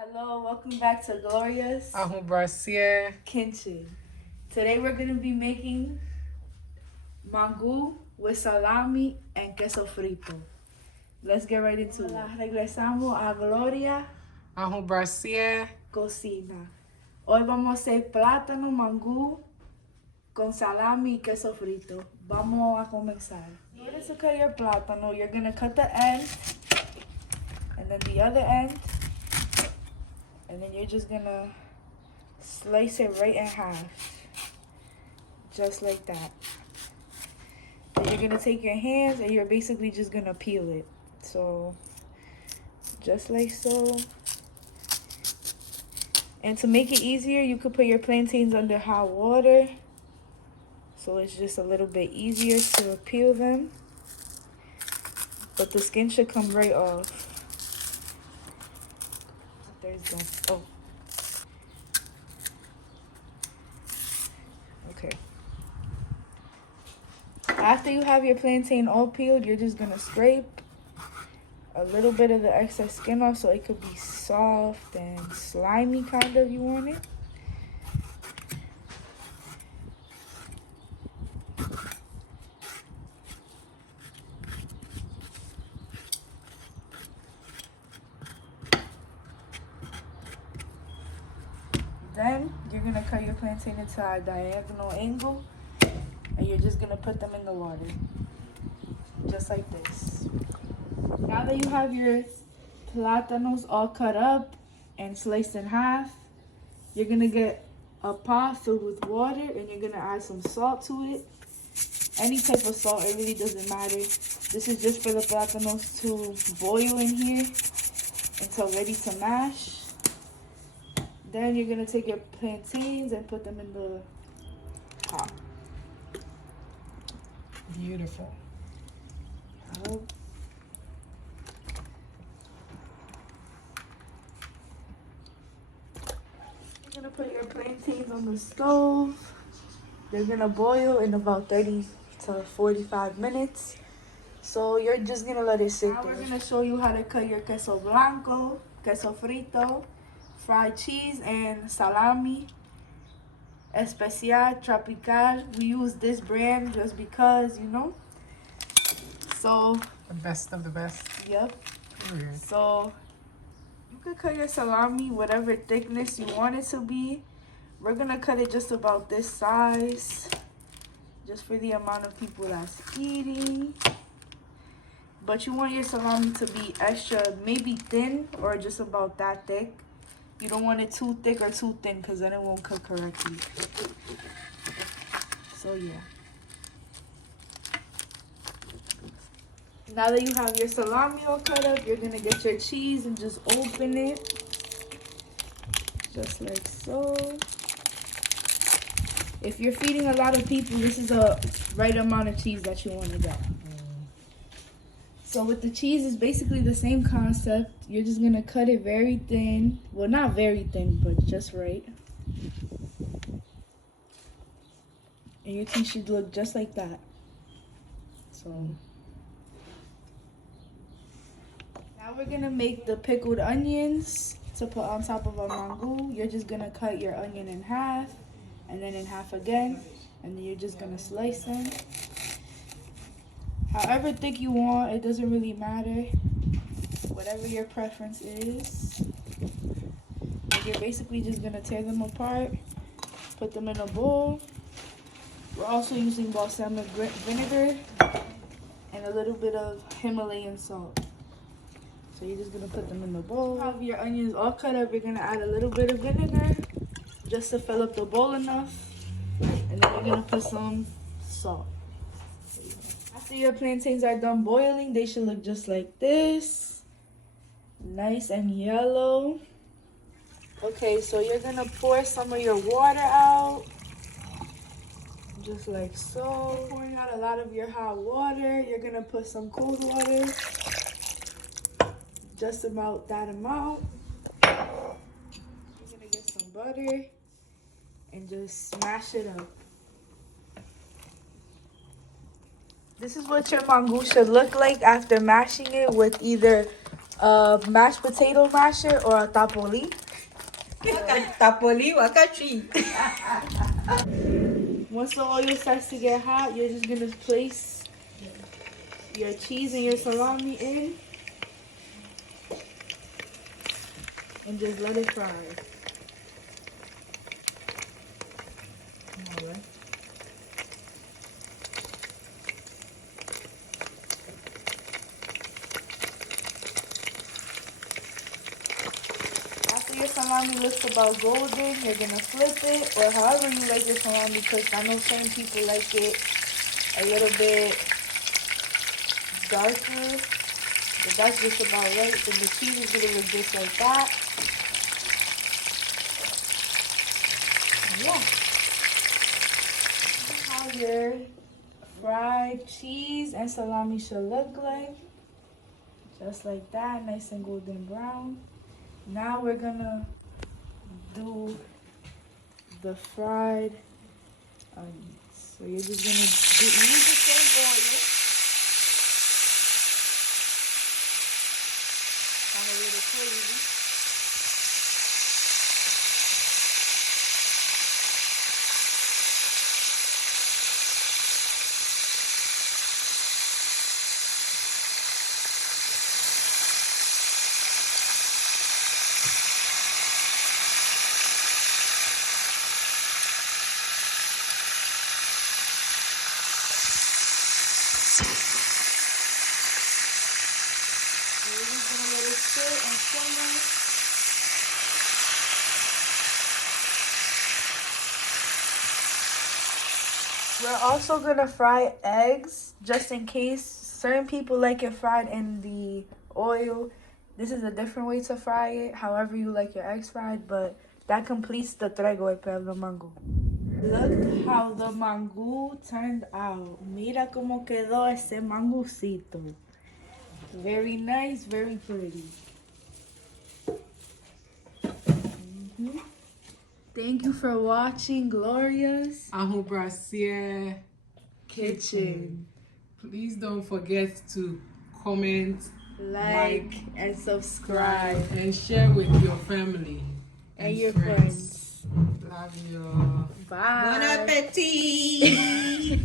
Hello, welcome back to Gloria's Brasier. Kitchen. Today we're going to be making mangu with salami and queso frito. Let's get right into it. Regresamos a Gloria Brasier. Cocina. Hoy vamos a hacer plátano mangu con salami y queso frito. Vamos a comenzar. In order to cut your plátano, you're going to cut the end and then the other end. And then you're just gonna slice it right in half. Just like that. Then you're gonna take your hands and you're basically just gonna peel it. So, just like so. And to make it easier, you could put your plantains under hot water. So it's just a little bit easier to peel them. But the skin should come right off. There's one. Oh. Okay. After you have your plantain all peeled, you're just gonna scrape a little bit of the excess skin off so it could be soft and slimy kind of, you want it. Then you're gonna cut your plantain into a diagonal angle and you're just gonna put them in the water. Just like this. Now that you have your plátanos all cut up and sliced in half, you're gonna get a pot filled with water and you're gonna add some salt to it. Any type of salt, it really doesn't matter. This is just for the plátanos to boil in here until ready to mash. Then you're gonna take your plantains and put them in the pot. Beautiful. You're gonna put your plantains on the stove. They're gonna boil in about 30 to 45 minutes. So you're just gonna let it sit there. Now we're gonna show you how to cut your queso blanco, queso frito, fried cheese, and salami. Especial Tropical. We use this brand just because, you know. So The best of the best. yep. Weird. So you could cut your salami whatever thickness you want it to be. We're gonna cut it just about this size, just for the amount of people that's eating. But you want your salami to be extra, maybe thin or just about that thick. You don't want it too thick or too thin because then it won't cook correctly. So yeah. Now that you have your salami all cut up, you're gonna get your cheese and just open it. Just like so. If you're feeding a lot of people, this is the right amount of cheese that you want to get. So with the cheese, it's basically the same concept. You're just gonna cut it very thin. Well, not very thin, but just right. And your cheese should look just like that. So now we're gonna make the pickled onions to put on top of our mangu. You're just gonna cut your onion in half and then in half again, and then you're just gonna slice them. However thick you want, it doesn't really matter. Whatever your preference is. And you're basically just gonna tear them apart, put them in a bowl. We're also using balsamic vinegar and a little bit of Himalayan salt. So you're just gonna put them in the bowl. Have your onions all cut up, you're gonna add a little bit of vinegar just to fill up the bowl enough. And then you're gonna put some salt. After your plantains are done boiling, they should look just like this. Nice and yellow. Okay, so you're gonna pour some of your water out. Just like so. Pouring out a lot of your hot water. You're gonna put some cold water. Just about that amount. You're gonna get some butter and just smash it up. This is what your mangu should look like after mashing it with either a mashed potato masher or a tapoli. Tapoli wakachi. Once the oil starts to get hot, you're just gonna place your cheese and your salami in and just let it fry. Alright. After your salami looks about golden, you're gonna flip it, or however you like your salami cooked. I know certain people like it a little bit darker, but that's just about right. Then the cheese is gonna look just like that. Yeah. How your fried cheese and salami should look like. Just like that, nice and golden brown. Now we're gonna do the fried onions. So you're just gonna use the same oil. Kind of a little crazy. We're just gonna let it sit and simmer. We're also gonna fry eggs just in case certain people like it fried in the oil. This is a different way to fry it, however you like your eggs fried, but that completes the trego de mango. Look how the mango turned out. Mira cómo quedó ese mangucito. Very nice, very pretty. Thank you for watching Gloria's Aho Brassiere Kitchen. Please don't forget to comment, Like and subscribe. and share with your family And your friends. Love you. Bye. Bon appetit.